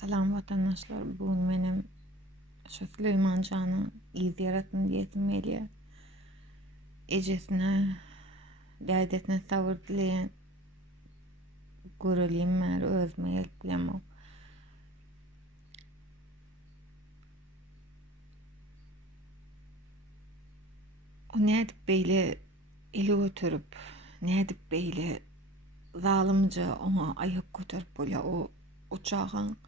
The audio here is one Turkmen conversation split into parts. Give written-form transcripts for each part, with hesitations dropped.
Salam vatandaşlar, bugün benim şu Süleyman Can'ın iz yaratın diyetim geliyor. Ejesine, derdetine sabır dileyen görüleyim mer özme gelip bilemem. O ne edip beyle eli götürüp, ne edip beyle zalimce ona ayak götürüp böyle o uçağın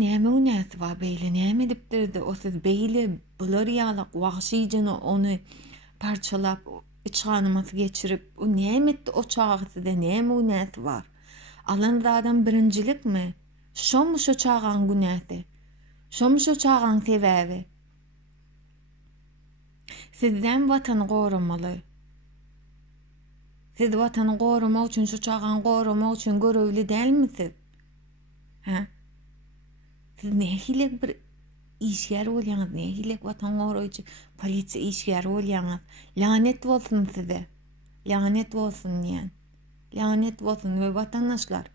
näme günäsi var beyle, näme edipdirdi o siz beyle bular ýalyk wahşyjyna onu parçalap içganymasy geçirip o näme etdi uçağı size näme günäsi var? Alan zadan birincilikmi? Şomuş uçağın günäsi? Şomuş uçağın sebäbi? Sizden watany goramaly. Siz watany goramak üçin, şu uçağın goramak üçin görevli dälmisiz? Ha? Siz nähilek bir işgär bolýaňyz, nähilek watan goraýjy polisiýa işgär bolýaňyz. Lanet bolsun size. Lanet bolsun diýen. Lanet bolsun we watandaşlar.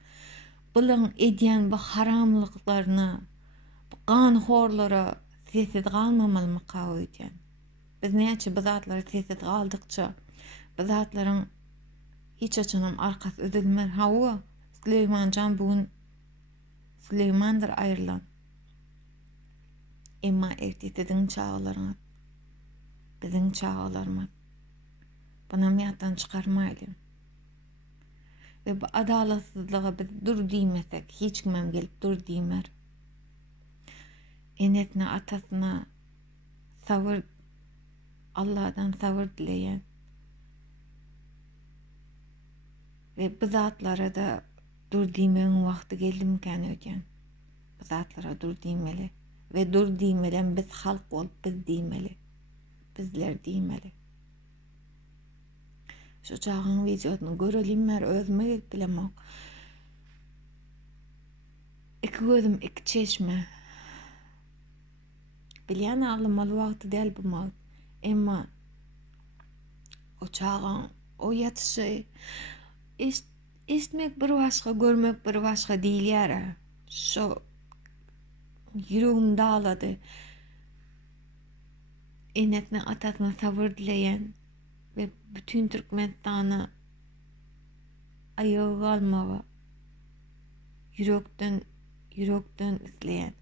Bulan edýän bu haramlyklaryny, bu ganhorlara sessiz galmamaly kawy edýän. Biz näçe bu zatlary sessiz galdykça, bu zatlaryň hiç açanam arkasy ödülmer. Hawa Süleyman Can bugün Süleymandır ayrılan. Emma ertetidiň çağlaryňa, biziň çağlarymyz. Buna miyattan çıkarmayalım. Ve bu adalatsızlığa biz dur diýmesek, hiç kimem gelip dur diýmer. Enetine, atasına sabır, Allah'dan sabır dileyen ve bu zatlara da dur diýmegiň wagty geldimken öýen. Bu zatlara dur diýmeli ve dur diýmeden biz halk bolup biz diýmeli. Bizler diýmeli. Şu çağın videosunu görelimler, özme gelip bilemem. İki gözüm, iki çeşme. Bilýän ağlamaly wagty däl bu mal. Emma o çağın, o ýatyşy ismek bir başga, görmek bir başga diýilýär. Şu yüreğim dağladı. Enetine, atasına sabır dileyen ve bütün Türkmenistan'ı ayağa kalmağa yürekten isleyen